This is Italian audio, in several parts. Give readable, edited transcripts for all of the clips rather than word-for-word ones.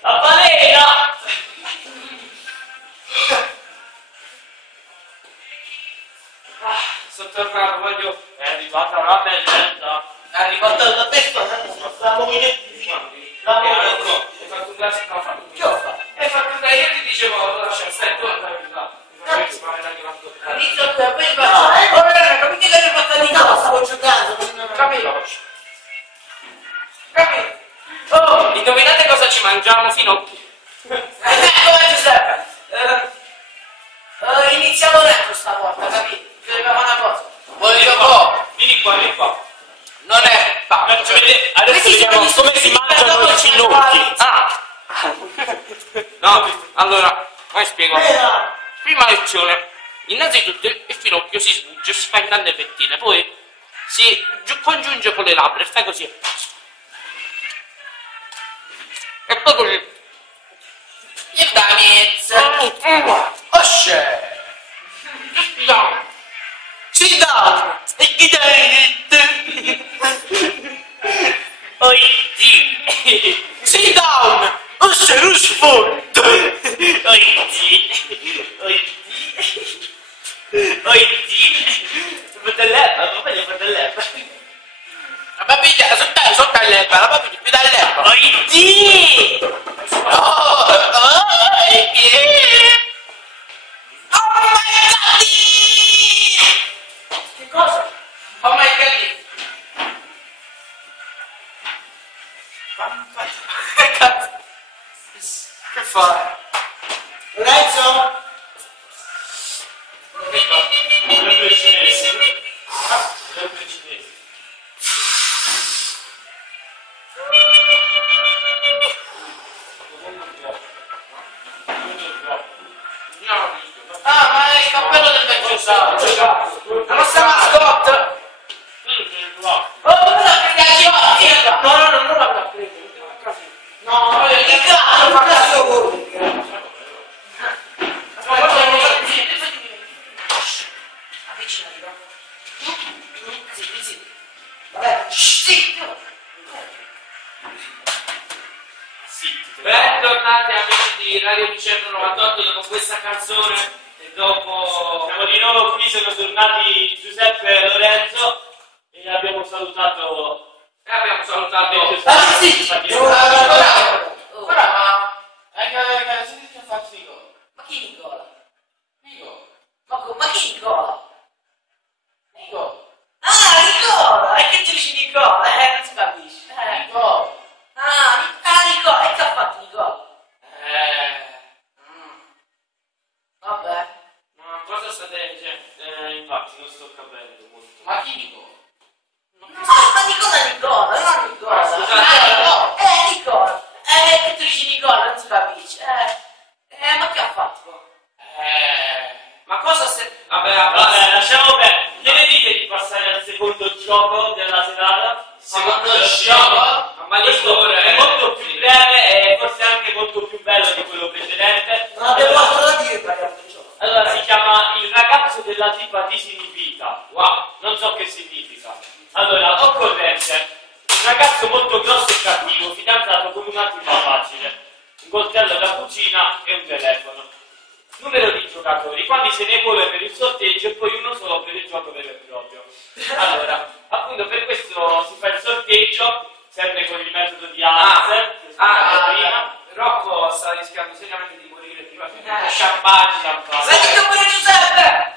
La balena! Sono tornato, voglio... È arrivata la merenda. È arrivata la persona, la movimentissima. La Hai fatto un classico, che ho fatto? hai fatto un io ti dicevo, lascia stare, torna in là. Inizio a poi faccio. Ora capite che ho fatto di casa, stavo giocando. Capito? Capito? Oh, indovinate cosa ci mangiamo, Finocchi? Come Giuseppe? Iniziamo netto stavolta, capito? Dobbiamo fare una cosa. Voglio po'. Vieni qua. Non è Adesso vediamo come si mangiano i finocchi. Ah! No, allora, vi spiego. Prima lezione. Innanzitutto il finocchio si sbuccia, si fa in tante fettine, poi si congiunge con le labbra e fai così. E poi così. Il damizzo. Osce. No. Sit down. E chi Oidi. Sit down. Osce Rushford. Oidi. Fate l'erba, non voglio fare l'erba. La bambina, sotto l'erba, la bambina più dall'erba. Oidi. Oh my god! Che cosa? Oh my god! Che fa? Lorenzo? Che fa? Sempre il cinese. Sempre il cinese. Ah, ma è il cappello del vecchio saggio. La nostra mascotte. Oh, non la prendiaci oggi. No, non la prendo. No, che cazzo fa cazzo voi? Avvicinati, no? Sì. Vabbè, zitto. Bentornati amici di Radio Lucerno 98 dopo questa canzone e dopo... Siamo di nuovo qui, sono tornati Giuseppe e Lorenzo e abbiamo salutato... Sentite farsi Nicola. Ma chi Nicola? Ma chi Nicola? Nicola. Ah, Nicola! E che tu dici Nicola? Non si capisce. Nicola. Nicola. E che ha fatto Nicola? Vabbè. Ma cosa state dicendo? infatti non sto capendo molto. Ma chi Nicola? Ma Nicola, non Nicola. Scusate. Nicola. Che tu dici Nicola, non si capisce. Ma che ha fatto? Ma cosa stai... Vabbè, lasciamo bene. Che ne dite di passare al secondo gioco della serata? Secondo gioco? Ma Questo è molto più breve e forse anche molto più bello di quello precedente. Non abbiamo altro da dire, parliamo del gioco. Allora si chiama Il ragazzo della tipa ti significa. Wow, non so che significa. Allora, occorrente. Un ragazzo molto grosso e cattivo, fidanzato con una tipa facile. Un coltello da cucina e un telefono. Numero di giocatori, quando se ne vuole per il sorteggio e poi uno solo per il gioco vero e proprio. Allora, appunto per questo si fa il sorteggio, sempre con il metodo di Hansel, che prima. Rocco sta rischiando seriamente di morire prima di champagne. Senti pure Giuseppe!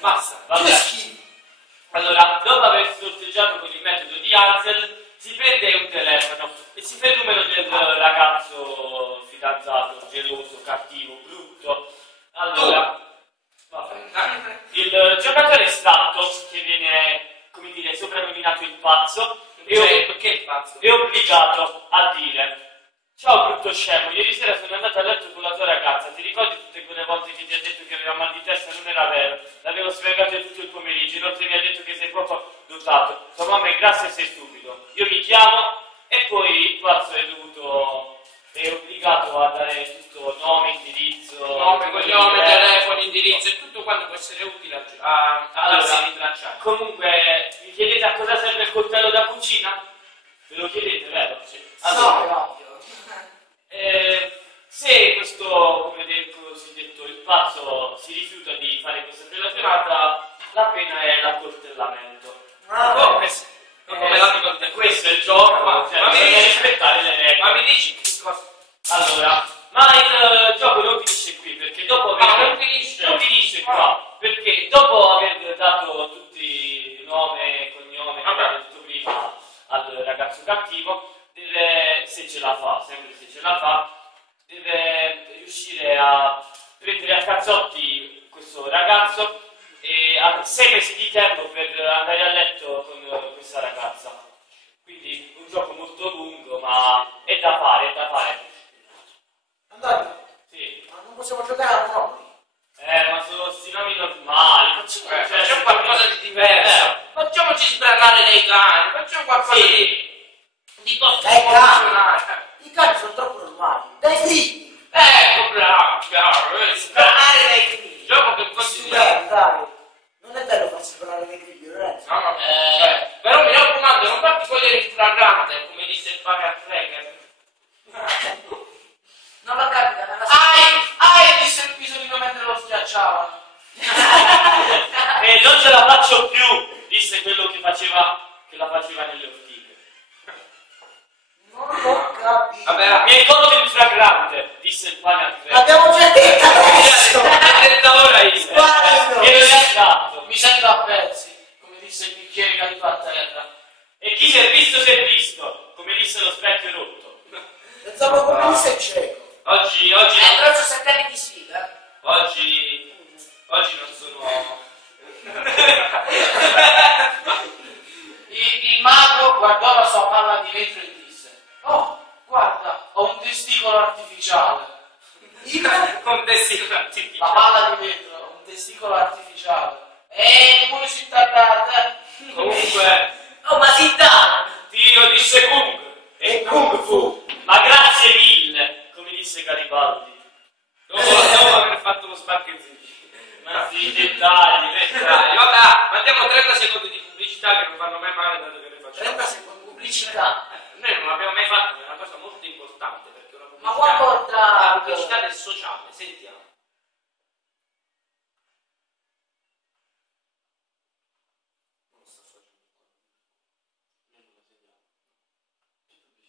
Basta, Vabbè. Allora, dopo aver sorteggiato con il metodo di Hansel, si prende un telefono e si fa il numero del ragazzo fidanzato, geloso, cattivo, brutto. Allora, vabbè. Il giocatore estratto, che viene, come dire, soprannominato il pazzo, Perché il pazzo? è obbligato a dire: ciao brutto scemo, ieri sera sono andato a letto con la tua ragazza, ti ricordi tutte quelle volte che ti ha detto che aveva mal di testa? Non era vero, l'avevo spiegato tutto il pomeriggio, inoltre mi ha detto che sei poco dotato, tua mamma è grassa e sei stupido, io mi chiamo. E poi il pazzo è obbligato a dare tutto, nome, indirizzo, Nome, cognome, telefono, indirizzo e tutto quanto può essere utile a allora, farsi rintracciare. comunque vi chiedete a il coltello da cucina? Ve lo chiedete, vero? Sì. Allora, ovvio. Se questo, come detto, cosiddetto il pazzo, si rifiuta di fare questa telefonata, la pena è l'accoltellamento. Come la dico? Questo è il gioco, cioè, bisogna rispettare le regole. Ma mi dici che cosa? Allora, ma il gioco non finisce qui, perché dopo aver... non finisce qua, perché dopo aver dato tutti nome, cognome, come ho detto prima, al ragazzo cattivo, deve, se ce la fa, sempre se ce la fa, deve riuscire a prendere a cazzotti questo ragazzo e ha 6 mesi di tempo per andare a letto con questa ragazza. Quindi un gioco molto lungo, ma è da fare, è da fare. Andate. Sì. Ma non possiamo giocare a Monopoli. Ma sono sti nomi normali, Facciamo qualcosa di diverso. Facciamoci sbranare dai cani, facciamo qualcosa di posto Dai cani. funzionare. I cani sono troppo normali. Dai figli. Ecco, bravo, Sbranare sbranare. dai figli. Gioco che consideriamo. Dai. Non è bello farsi sbranare dai figli, Lorenzo. No, però mi raccomando, non farti cogliere il flagrante, come disse il padre a Freger. Non lo capita, non la Disse il pisolino mentre lo schiacciavano. E non ce la faccio più, disse quello che la faceva nelle ortiche. Non l'ho capito. Vabbè, Mi incontri il flagrante, disse il pane a tre. L'abbiamo già detto adesso. detta ora io. Guarda. E non è stato. Mi sento a pezzi, come disse il bicchiere caduto a terra. E chi si è visto, come disse lo specchio rotto. Pensavo come mi sei cieco. Oggi Però sono 7 anni di sfiga. oggi non sono... Il mago guardò la sua palla di vetro e disse: "Oh, guarda, ho un testicolo artificiale." Un testicolo La artificiale. palla di vetro, un testicolo artificiale. Come si tardate? Comunque, Oh, ma si dà. Dio disse Kung e Kung Fu. Ma grazie mille, come disse Garibaldi. Dopo aver fatto lo sbarchezzino. Ma sì, dettagli. Vabbè, mandiamo 30 secondi di pubblicità che non fanno mai male dato che ne facciamo. 30 secondi pubblicità. Noi non l'abbiamo mai fatto, è una cosa molto importante perché è una Ma pubblicità, qua porta... la pubblicità del sociale, sentiamo.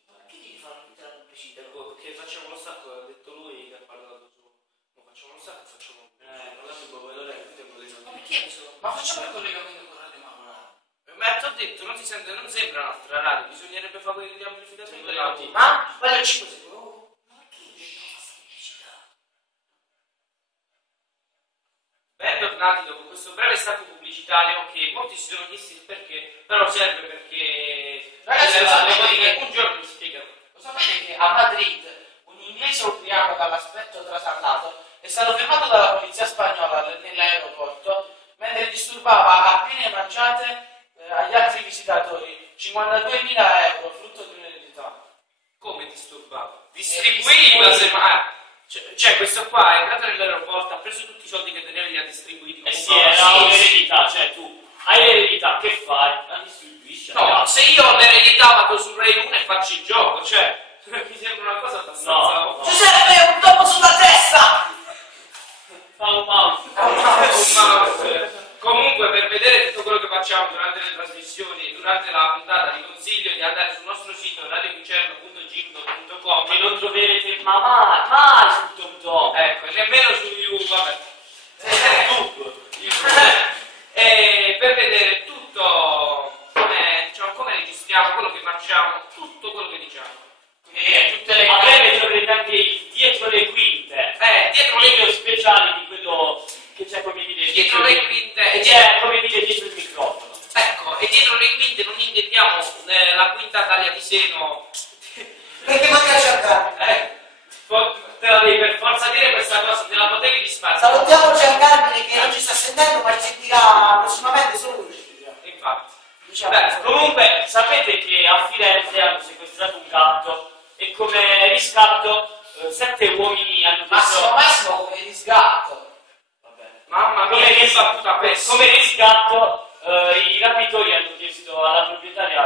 Perché devi fare tutta la pubblicità? Perché facciamo lo stacco, ha detto lui che ha parlato su. No, facciamo lo stacco e facciamo. Parlato proprio Ma perché mi sono... Ma facciamo il collegamento con Radio Maura. Ma ti ho detto, non sembra un'altra radio, bisognerebbe fare gli amplificatori della TV. Ma? Quello è 5 secondi. Ma perché devi fare questa pubblicità? Bentornati dopo questo breve stacco pubblicitario che molti si sono chiesti il perché, però serve perché Ragazzi, lo sapete che un giorno mi spiegherò. Lo sapete che a Madrid un inglese ubriaco dall'aspetto trasallato è stato fermato dalla polizia spagnola nell'aeroporto mentre disturbava a piene mangiate agli altri visitatori 52.000 euro, frutto di un'eredità. Come disturbava? Distribuiva semmai. Cioè questo qua è entrato nell'aeroporto, ha preso tutti i soldi che teneva e li ha distribuiti. Sì, era un'eredità, cioè tu hai l'eredità, che fai? La distribuisci. No, se io ho l'eredità vado su Rai 1 e faccio il gioco, cioè mi sembra una cosa abbastanza... No. Giuseppe, un topo sulla testa! Fa un mouse. Un mouse. Comunque per vedere tutto quello che facciamo durante le trasmissioni, durante la puntata, vi consiglio di andare sul nostro sito radiovicerno.gimdo.com Che non troverete mai sul TomTom. ecco, e nemmeno su YouTube, YouTube. e per vedere tutto come registriamo, quello che facciamo, tutto quello che diciamo. Tutte le A breve troverete anche il dietro le quinte. dietro le Video speciali di quello che c'è come dire dietro le quinte e c'è come dire dietro il microfono. ecco, e dietro le quinte non intendiamo la quinta taglia di seno. Perché manca Giancarmine? Te la devi per forza dire questa cosa, te la potevi risparmiare. Salutiamo Giancarmine che non ci sta sentendo ma ci sentirà prossimamente solo lui. Infatti. Diciamo. Beh, comunque sapete che a Firenze hanno sequestrato un gatto e come riscatto 7 uomini hanno chiesto... Massimo come risgatto. Vabbè. Mamma mia, che battuta questa. Come riscatto i rapitori hanno chiesto alla proprietaria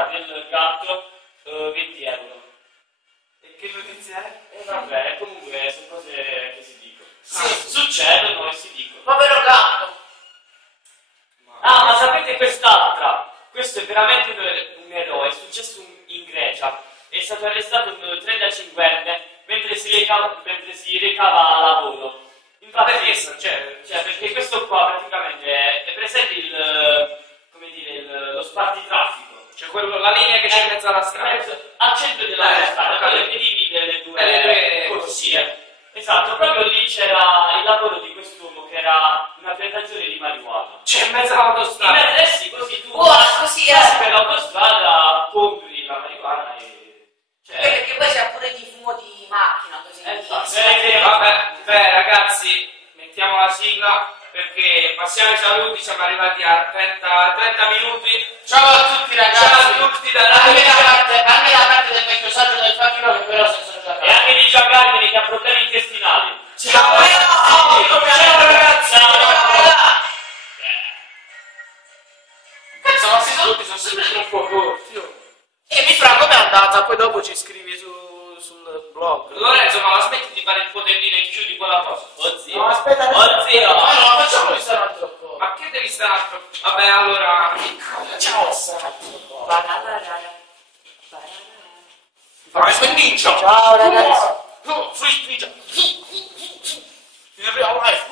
stato arrestato un 35enne mentre si recava a lavoro. Infatti, perché cioè, perché questo qua praticamente è presente lo spartitraffico. cioè la linea che c'è in mezzo alla strada. Al centro della strada, quello che divide le due corsie. Esatto, proprio lì c'era il lavoro di quest'uomo che era una piantagione di marijuana. C'è in mezzo all'autostrada. In mezzo, così tu così per l'autostrada compri la marijuana e... perché poi c'è pure di fumo di macchina così. Vabbè ragazzi, mettiamo la sigla perché passiamo ai saluti, siamo arrivati a 30 minuti. Ciao a tutti ragazzi. Ciao a tutti anche da parte del vecchio saggio del Facchino che però senza giocare. E anche di Giancarmine che ha problemi intestinali. Ciao ragazzi. Cazzo, ma questi saluti sono sempre troppo corti. E mi fra com'è andata? Poi dopo ci scrivi sul blog. Lorenzo, ma la smetti di fare il potellino e chiudi quella cosa? Oh zio. No, aspetta. Oh zio. No, facciamo il stare altro po'. Ma che devi stare altro? Vabbè, allora... Ciao. Fai ninja! Ciao ragazzi. Free ninja! In real life.